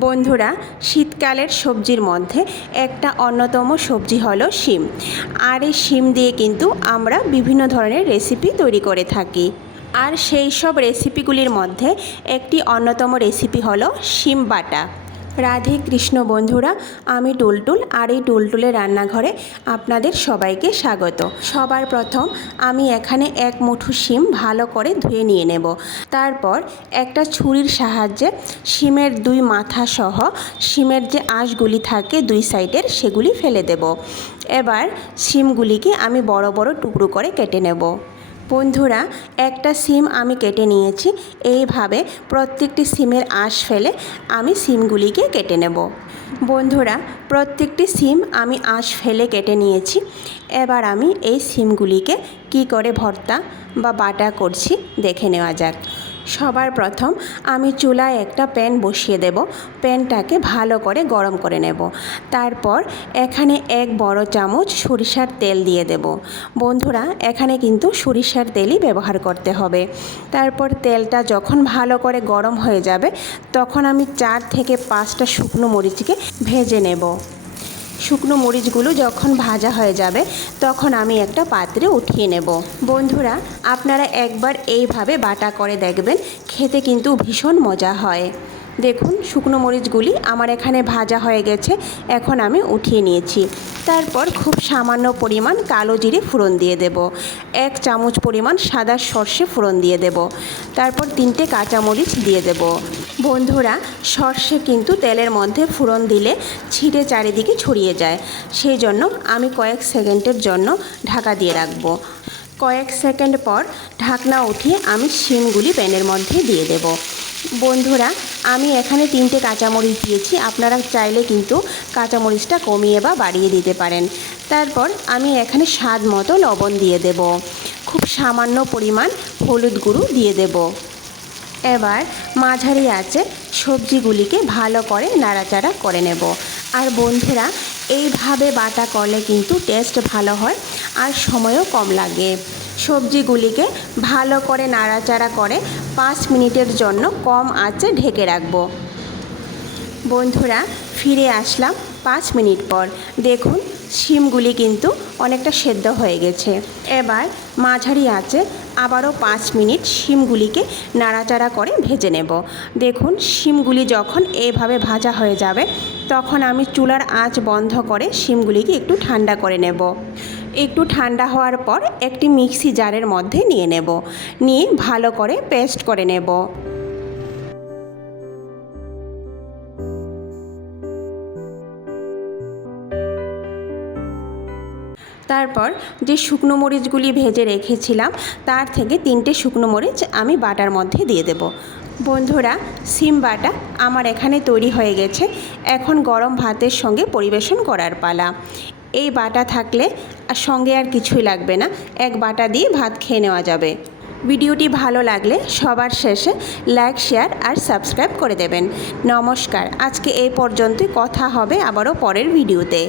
বন্ধুরা, শীতকালের সবজির মধ্যে একটা অন্যতম সবজি হলো শিম। আর এই শিম দিয়ে কিন্তু আমরা বিভিন্ন ধরনের রেসিপি তৈরি করে থাকি। আর সেই সব রেসিপিগুলির মধ্যে একটি অন্যতম রেসিপি হলো শিম বাটা। রাধে কৃষ্ণ বন্ধুরা, আমি টুলটুল, আর এই টুলটুলের রান্নাঘরে আপনাদের সবাইকে স্বাগত। সবার প্রথম আমি এখানে এক মুঠো শিম ভালো করে ধুয়ে নিয়ে নেব। তারপর একটা ছুরির সাহায্যে শিমের দুই মাথা সহ শিমের যে আঁশগুলি থাকে দুই সাইডের সেগুলি ফেলে দেব। এবার শিমগুলিকে আমি বড় বড় টুকরো করে কেটে নেব। বন্ধুরা, একটা শিম আমি কেটে নিয়েছি। এইভাবে প্রত্যেকটি শিমের আঁশ ফেলে আমি শিমগুলিকে কেটে নেব। বন্ধুরা, প্রত্যেকটি শিম আমি আঁশ ফেলে কেটে নিয়েছি। এবার আমি এই শিমগুলিকে কি করে ভর্তা বা বাটা করছি দেখে নেওয়া যাক। সবার প্রথম আমি চুলায় একটা প্যান বসিয়ে দেব। প্যানটাকে ভালো করে গরম করে নেব। তারপর এখানে এক বড় চামচ সরিষার তেল দিয়ে দেব। বন্ধুরা, এখানে কিন্তু সরিষার তেলই ব্যবহার করতে হবে। তারপর তেলটা যখন ভালো করে গরম হয়ে যাবে তখন আমি 4 থেকে 5টা শুকনো মরিচকে ভেজে নেব। শুকনো মরিচগুলো যখন ভাজা হয়ে যাবে তখন আমি একটা পাত্রে উঠিয়ে নেব। বন্ধুরা, আপনারা একবার এইভাবে বাটা করে দেখবেন, খেতে কিন্তু ভীষণ মজা হয়। দেখুন, শুকনো মরিচগুলি আমার এখানে ভাজা হয়ে গেছে। এখন আমি উঠিয়ে নিয়েছি। তারপর খুব সামান্য পরিমাণ কালো জিরে ফোড়ন দিয়ে দেব। 1 চামচ পরিমাণ সাদা সর্ষে ফোড়ন দিয়ে দেব। তারপর 3টে কাঁচামরিচ দিয়ে দেব। বন্ধুরা, সর্ষে কিন্তু তেলের মধ্যে ফোড়ন দিলে ছিটে চারিদিকে ছড়িয়ে যায়। সেই জন্য আমি কয়েক সেকেন্ডের জন্য ঢাকা দিয়ে রাখব। কয়েক সেকেন্ড পর ঢাকনা উঠিয়ে আমি শিমগুলি প্যানের মধ্যে দিয়ে দেব। বন্ধুরা, আমি এখানে 3টে কাঁচামরিচ দিয়েছি। আপনারা চাইলে কিন্তু কাঁচামরিচটা কমিয়ে বা বাড়িয়ে দিতে পারেন। তারপর আমি এখানে স্বাদ মতো লবণ দিয়ে দেব। খুব সামান্য পরিমাণ হলুদ গুঁড়ো দিয়ে দেব। এবার মাঝারি আঁচে সবজিগুলিকে ভালো করে নাড়াচাড়া করে নেব। আর বন্ধুরা, এইভাবে বাটা করলে কিন্তু টেস্ট ভালো হয় আর সময়ও কম লাগে। সবজিগুলিকে ভালো করে নাড়াচাড়া করে 5 মিনিটের জন্য কম আঁচে ঢেকে রাখব। বন্ধুরা, ফিরে আসলাম 5 মিনিট পর। দেখুন, শিমগুলি কিন্তু অনেকটা সেদ্ধ হয়ে গেছে। এবার মাঝারি আঁচে আবারও 5 মিনিট শিমগুলিকে নাড়াচাড়া করে ভেজে নেব। দেখুন, শিমগুলি যখন এভাবে ভাজা হয়ে যাবে তখন আমি চুলার আঁচ বন্ধ করে শিমগুলিকে একটু ঠান্ডা করে নেব। একটু ঠান্ডা হওয়ার পর একটি মিক্সি জারের মধ্যে নিয়ে নেব। নিয়ে ভালো করে পেস্ট করে নেব। তারপর যে শুকনো মরিচগুলি ভেজে রেখেছিলাম তার থেকে 3টে শুকনো মরিচ আমি বাটার মধ্যে দিয়ে দেব। বন্ধুরা, শিম বাটা আমার এখানে তৈরি হয়ে গেছে। এখন গরম ভাতের সঙ্গে পরিবেশন করার পালা। এই বাটা থাকলে সঙ্গে আর কিছুই লাগবে না, এক বাটা দিয়ে ভাত খেয়ে নেওয়া যাবে। ভিডিওটি ভালো লাগলে সবার শেষে লাইক, শেয়ার আর সাবস্ক্রাইব করে দেবেন। নমস্কার, আজকে এই পর্যন্তই। কথা হবে আবারও পরের ভিডিওতে।